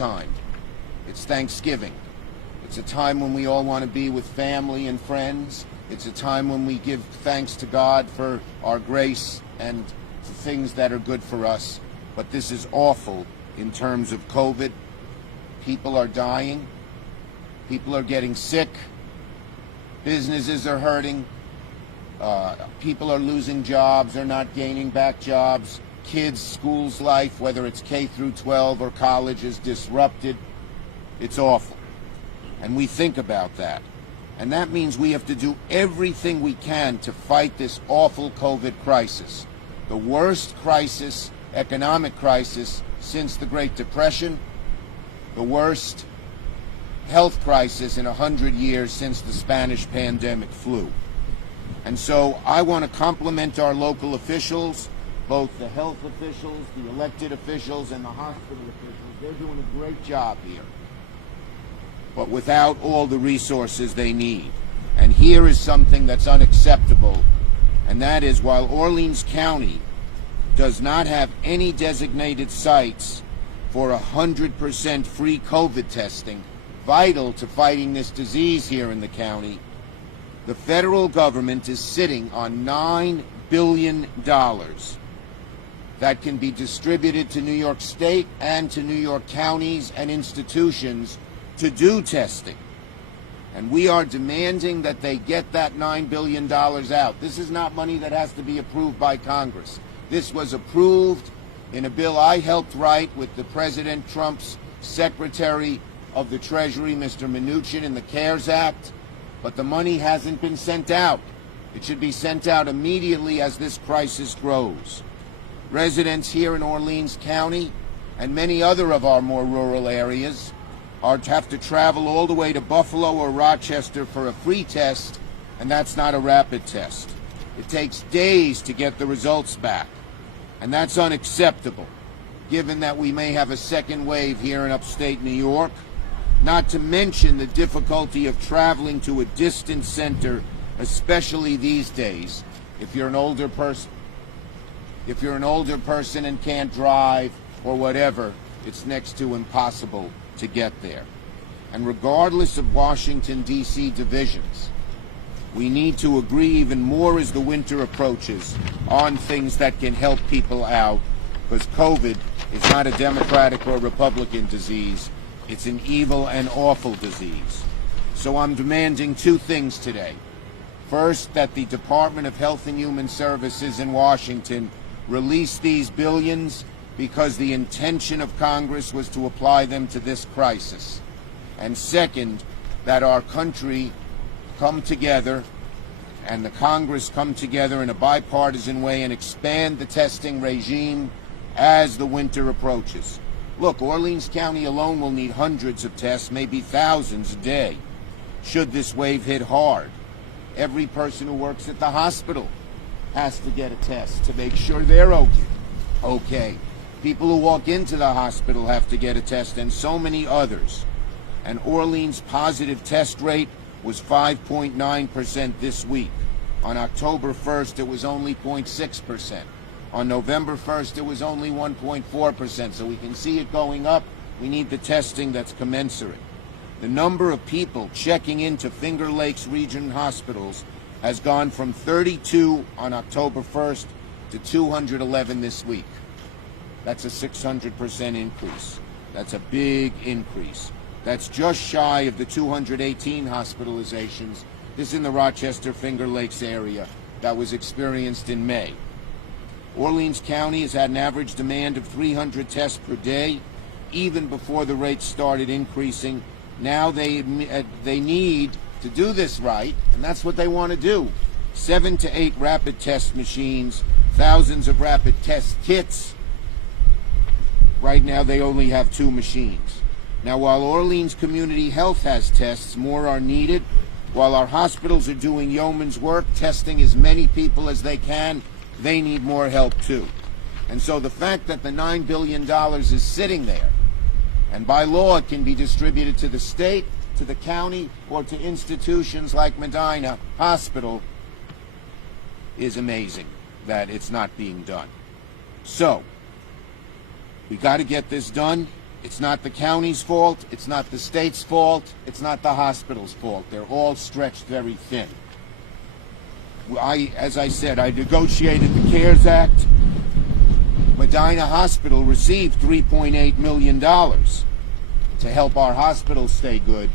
time. It's Thanksgiving. It's a time when we all want to be with family and friends. It's a time when we give thanks to God for our grace and the things that are good for us. But this is awful in terms of COVID. People are dying. People are getting sick. Businesses are hurting. People are losing jobs. They're not gaining back jobs. Kids' schools life, whether it's K through 12 or college, is disrupted. It's awful. And we think about that. And that means we have to do everything we can to fight this awful COVID crisis. The worst crisis, economic crisis, since the Great Depression. The worst health crisis in 100 years since the Spanish pandemic flu. And so I want to compliment our local officials, both the health officials, the elected officials, and the hospital officials. They're doing a great job here, but without all the resources they need. And here is something that's unacceptable, and that is while Orleans County does not have any designated sites for 100% free COVID testing, vital to fighting this disease here in the county, the federal government is sitting on $9 billion that can be distributed to New York State and to New York counties and institutions to do testing. And we are demanding that they get that $9 billion out. This is not money that has to be approved by Congress. This was approved in a bill I helped write with the President Trump's Secretary of the Treasury, Mr. Mnuchin, in the CARES Act, but the money hasn't been sent out. It should be sent out immediately as this crisis grows. Residents here in Orleans County and many other of our more rural areas have to travel all the way to Buffalo or Rochester for a free test, and that's not a rapid test. It takes days to get the results back, and that's unacceptable, given that we may have a second wave here in upstate New York, not to mention the difficulty of traveling to a distant center, especially these days, if you're an older person. If you're an older person and can't drive or whatever, it's next to impossible to get there. And regardless of Washington, D.C. divisions, we need to agree even more as the winter approaches on things that can help people out, because COVID is not a Democratic or Republican disease. It's an evil and awful disease. So I'm demanding two things today. First, that the Department of Health and Human Services in Washington release these billions, because the intention of Congress was to apply them to this crisis. And second, that our country come together and the Congress come together in a bipartisan way and expand the testing regime as the winter approaches. Look, Orleans County alone will need hundreds of tests, maybe thousands a day, should this wave hit hard. Every person who works at the hospital has to get a test to make sure they're okay. People who walk into the hospital have to get a test, and so many others. And Orleans' positive test rate was 5.9% this week. On October 1st, it was only 0.6%. On November 1st, it was only 1.4%. So we can see it going up. We need the testing that's commensurate. The number of people checking into Finger Lakes Region hospitals has gone from 32 on October 1st to 211 this week. That's a 600% increase. That's a big increase. That's just shy of the 218 hospitalizations, this in the Rochester Finger Lakes area, that was experienced in May. Orleans County has had an average demand of 300 tests per day, even before the rates started increasing. Now they need to do this right, and that's what they want to do. 7 to 8 rapid test machines, thousands of rapid test kits. Right now they only have 2 machines. Now, while Orleans Community Health has tests, more are needed. While our hospitals are doing yeoman's work, testing as many people as they can, they need more help too. And so the fact that the $9 billion is sitting there, and by law it can be distributed to the state, to the county, or to institutions like Medina Hospital, is amazing that it's not being done. So, we got to get this done. It's not the county's fault. It's not the state's fault. It's not the hospital's fault. They're all stretched very thin. As I said, I negotiated the CARES Act. Medina Hospital received $3.8 million to help our hospitals stay good,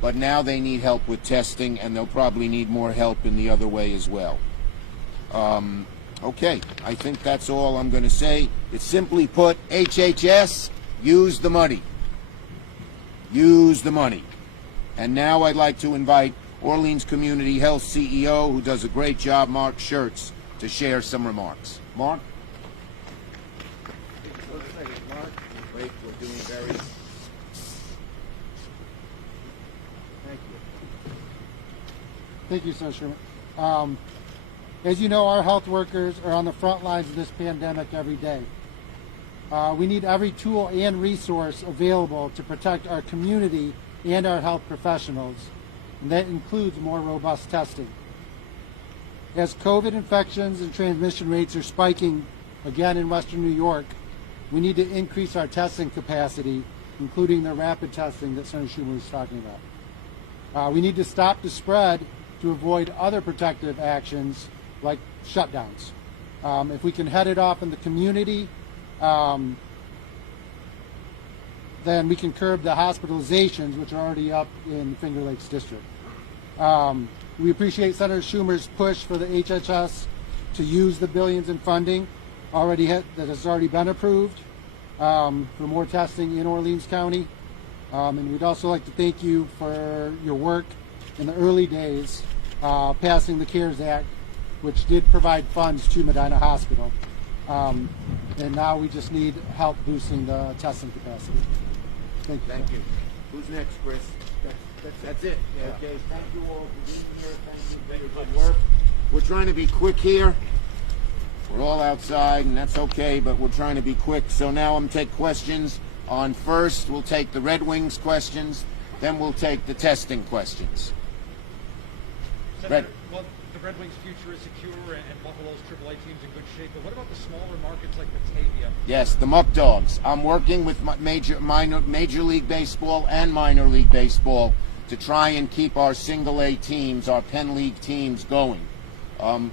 but now they need help with testing, and they'll probably need more help in the other way as well. Okay, I think that's all I'm going to say. It's simply put, HHS, use the money. Use the money. And now I'd like to invite Orleans Community Health CEO, who does a great job, Mark Schertz, to share some remarks. Mark? Mark, wait, we're doing very... Thank you. Thank you, Senator Schumer. As you know, our health workers are on the front lines of this pandemic every day. We need every tool and resource available to protect our community and our health professionals, and that includes more robust testing. As COVID infections and transmission rates are spiking again in Western New York, we need to increase our testing capacity, including the rapid testing that Senator Schumer was talking about. We need to stop the spread to avoid other protective actions like shutdowns. If we can head it off in the community, then we can curb the hospitalizations, which are already up in Finger Lakes District. We appreciate Senator Schumer's push for the HHS to use the billions in funding that has already been approved for more testing in Orleans County. And we'd also like to thank you for your work in the early days passing the CARES Act, which did provide funds to Medina Hospital. And now we just need help boosting the testing capacity. Thank you. Thank you. Who's next, Chris? That's it. Yeah. Okay. Thank you all for being here. Thank you for your good work. We're trying to be quick here. We're all outside, and that's okay, but we're trying to be quick. So now I'm going to take questions on first. We'll take the Red Wings questions, then we'll take the testing questions. Senator, well, the Red Wings' future is secure, and Buffalo's AAA team's in good shape. But what about the smaller markets like Batavia? Yes, the Muck Dogs. I'm working with Major League Baseball and Minor League Baseball to try and keep our single A teams, our Penn League teams, going.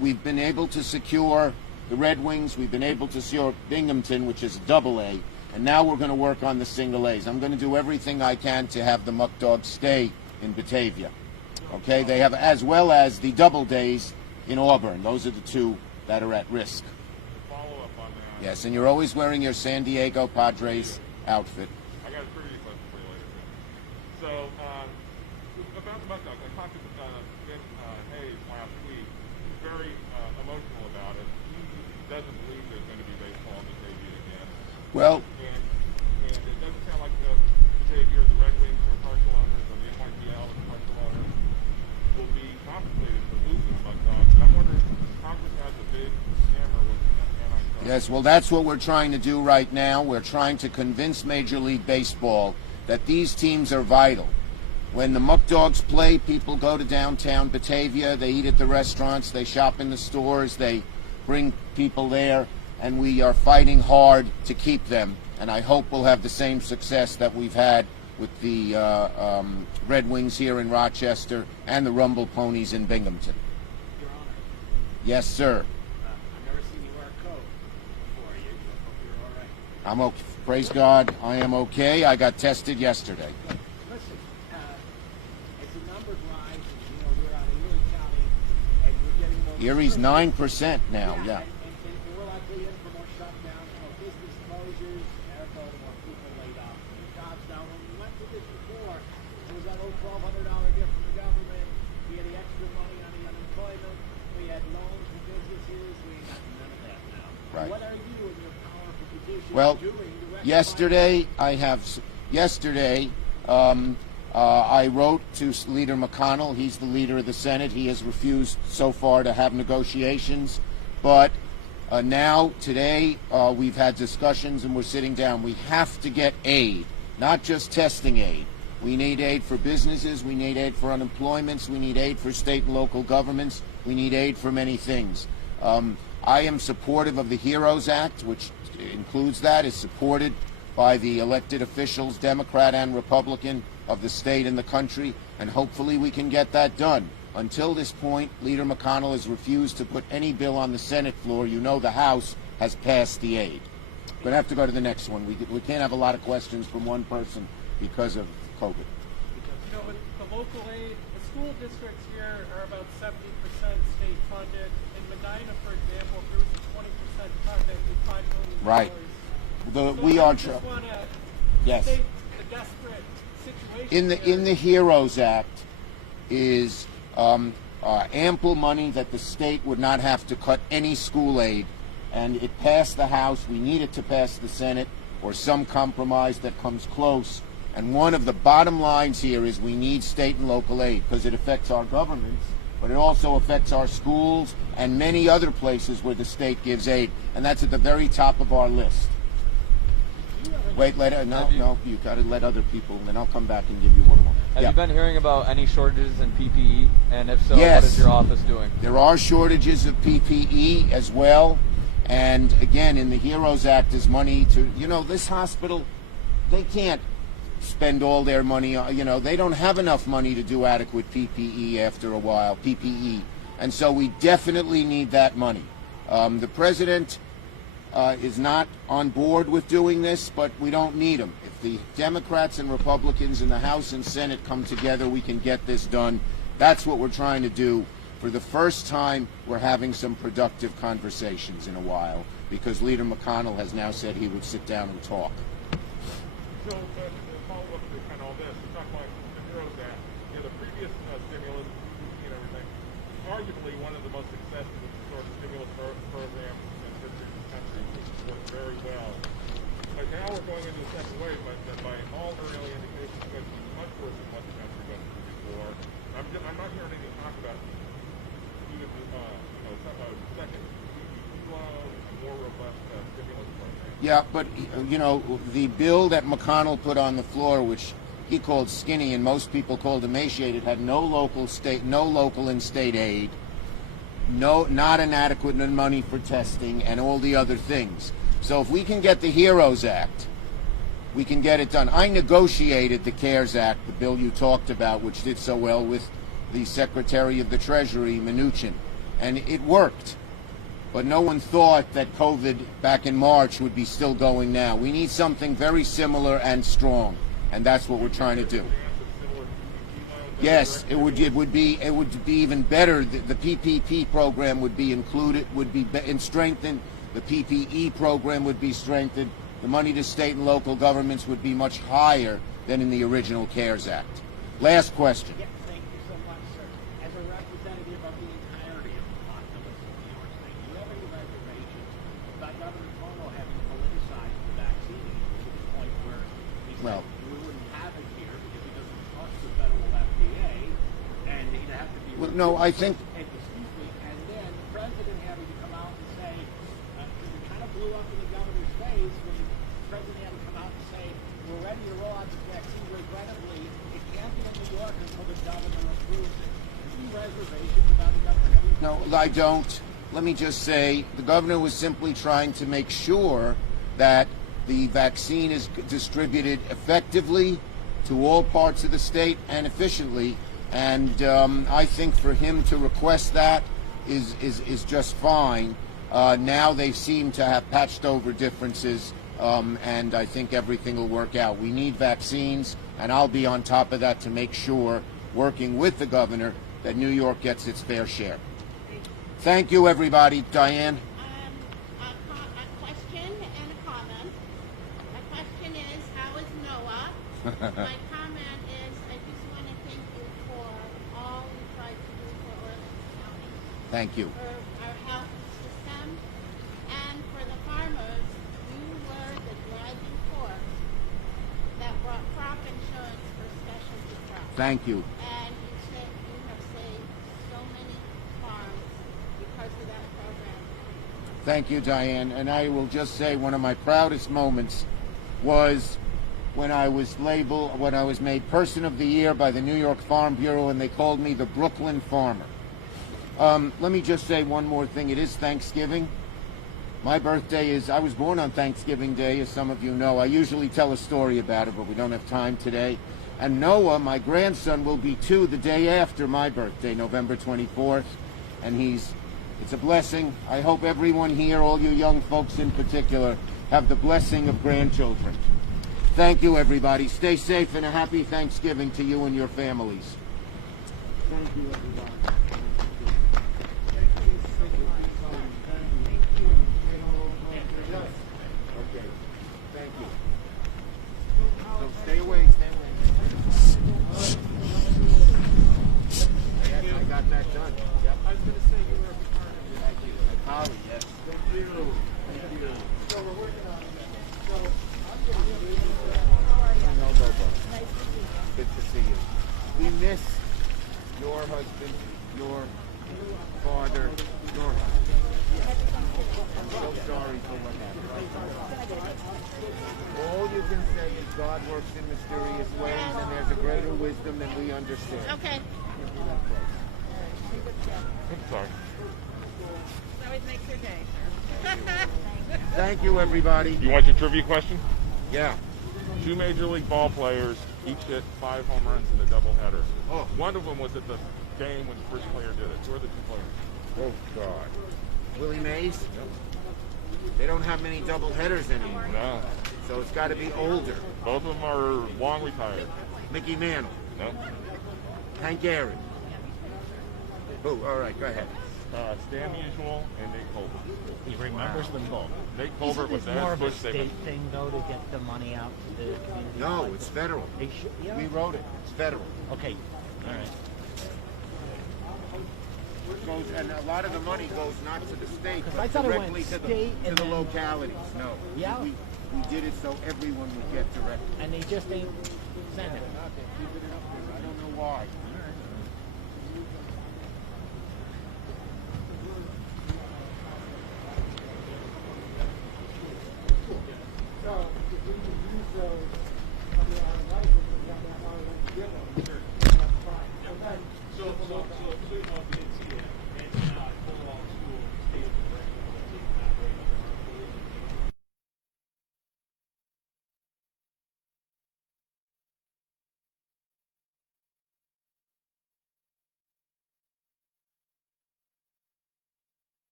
We've been able to secure the Red Wings. We've been able to secure Binghamton, which is double A, and now we're going to work on the single A's. I'm going to do everything I can to have the Muck Dogs stay in Batavia. Okay, they have, as well as the double days in Auburn. Those are the two that are at risk. Follow up on that. Yes, and you're always wearing your San Diego Padres outfit. I got a trivia question for you later. So, about the Muck Dogs, I talked to Ben Hayes last week. He's very emotional about it. He doesn't believe there's going to be baseball in Batavia again. Well, and it doesn't sound like the Batavia or the Red Wings are partial owners, or the NYPL is partial owners, will be compensated for losing the Muck Dogs. I'm wondering if Congress has a big hammer with antitrust. yes, well, that's what we're trying to do right now. We're trying to convince Major League Baseball that these teams are vital. When the Muck Dogs play, people go to downtown Batavia, they eat at the restaurants, they shop in the stores, they bring people there, and we are fighting hard to keep them. And I hope we'll have the same success that we've had with the Red Wings here in Rochester and the Rumble Ponies in Binghamton. Your Honor, Yes, sir. I've never seen you wear a coat before. You hope you're all right. I'm okay. Praise God, I am okay. I got tested yesterday. Listen, as the numbers rise, and, we're out of Erie County, and we're getting more... Erie's 9% now, yeah. And we're likely in for more shutdowns, more business closures, therefore more people laid off from their jobs. Now, when we went through this before, there was that old $1,200 gift from the government. We had the extra money on the unemployment. We had loans for businesses. We got none of that now. Right. What are you in your powerful position Well, doing to rectify yesterday I wrote to Leader McConnell. He's the leader of the Senate. He has refused so far to have negotiations. But now, today, we've had discussions and we're sitting down. We have to get aid, not just testing aid. We need aid for businesses. We need aid for unemployments. We need aid for state and local governments. We need aid for many things. I am supportive of the HEROES Act, which includes that, is supported by the elected officials, Democrat and Republican, of the state and the country, and hopefully we can get that done. Until this point, Leader McConnell has refused to put any bill on the Senate floor. You know the House has passed the aid. We're going to have to go to the next one. We can't have a lot of questions from one person because of COVID. You know, with the local aid, the school districts here are about 70% state funded. In Medina, for example, if there was a 20% cut, that would be $5 million. Right. So We I are just want to yes. state the desperate situation. In the HEROES Act is ample money that the state would not have to cut any school aid, and it passed the House. We need it to pass the Senate or some compromise that comes close. And one of the bottom lines here is we need state and local aid because it affects our governments, but it also affects our schools and many other places where the state gives aid, and that's at the very top of our list. Wait, no, you got to let other people, and then I'll come back and give you one more. Have you been hearing about any shortages in PPE? And if so, Yes. what is your office doing? There are shortages of PPE as well. And again, in the HEROES Act is money to, this hospital, they can't spend all their money, they don't have enough money to do adequate PPE after a while, PPE. And so we definitely need that money. The president is not on board with doing this, but we don't need him. If the Democrats and Republicans in the House and Senate come together, we can get this done. That's what we're trying to do. For the first time, we're having some productive conversations in a while because Leader McConnell has now said he would sit down and talk. So, to follow up to kind of all this, we talk about the HEROES Act, the previous stimulus, and everything, arguably one of the most successful sort of stimulus programs in the history of the country, which worked very well. But now we're going into the second wave, but by all early indications, it's going to be much worse than what the country went through before. I'm not hearing anything talk about even second loan, a more robust stimulus program. Yeah, but, the bill that McConnell put on the floor, which he called skinny and most people called emaciated, had no local and state aid, not an adequate money for testing, and all the other things. So if we can get the HEROES Act, we can get it done. I negotiated the CARES Act, the bill you talked about, which did so well, with the Secretary of the Treasury, Mnuchin, and it worked. But no one thought that COVID back in March would be still going now. We need something very similar and strong, and that's what we're trying to do. Yes, it would be even better. The PPP program would be included, and strengthened. The PPE program would be strengthened. The money to state and local governments would be much higher than in the original CARES Act. Last question. Yes, thank you so much, sir. As a representative of the entirety of the populace of New York State, do you have any reservations about Governor Cuomo having politicized the vaccine to the point where he said we wouldn't have it here because he doesn't trust the federal FDA, and he'd have to be... Well, no, I think... Excuse me, and then the president having to come out and say, it kind of blew up in the governor's face when the president had to come out and say, we're ready to roll out the vaccine. Regrettably, it can't be in New York until the governor approves it. Any reservations about the governor having... No, I don't. Let me just say, the governor was simply trying to make sure that the vaccine is distributed effectively to all parts of the state and efficiently. And I think for him to request that is just fine. Now they seem to have patched over differences, and I think everything will work out. We need vaccines, and I'll be on top of that to make sure, working with the governor, that New York gets its fair share. Thank you, everybody. Diane? A question and a comment. My question is, how is Noah? My comment is, I just want to thank you for all you tried to do for Orleans County, Thank you. for our health system, and for the farmers. You were the driving force that brought crop insurance for specialty crops. Thank you. And you have saved so many farms because of that program. Thank you, Diane. And I will just say one of my proudest moments was when I was made Person of the Year by the New York Farm Bureau, and they called me the Brooklyn Farmer. Let me just say one more thing. It is Thanksgiving, My birthday is, I was born on Thanksgiving Day, as some of you know. I usually tell a story about it, but we don't have time today. And Noah, my grandson, will be 2 the day after my birthday, November 24th. And it's a blessing. I hope everyone here, all you young folks in particular, have the blessing of grandchildren. Thank you, everybody. Stay safe and a happy Thanksgiving to you and your families. Thank you, everybody. Okay. Thank you. So stay away. Yes, I got that done. Yep. I was going to say you were a returner. Thank you. Holly, yes. Thank you. Thank you. So we're working on that. So I'm going to leave No, Bobo. Good to see you. We miss your husband, your father, your husband. I'm so sorry for what happened. All you can say is God works in mysterious ways, and there's a greater wisdom than we understand. Okay. I'm sorry. That always makes your day. Thank you, everybody. You want your trivia question? Yeah. 2 Major League ball players each hit 5 home runs in a doubleheader. Oh. One of them was at the game when the first player did it. Who are the 2 players? Oh, God. Willie Mays? They don't have many double headers anymore. No. So it's got to be older. Both of them are long retired. Mickey Mantle. No. Hank Aaron. Oh, all right, go ahead. Stan Musial and Nate Colbert. He remembers them both. Nate Colbert was Isn't this more the of a Bush state thing, though, to get the money out to the community? No, it's federal. They should, yeah. We wrote it. It's federal. Okay, all right. Goes, and a lot of the money goes not to the state, Because but I thought it directly went to state the and then- localities. No. Yeah. We did it so everyone would get directly. And they just ain't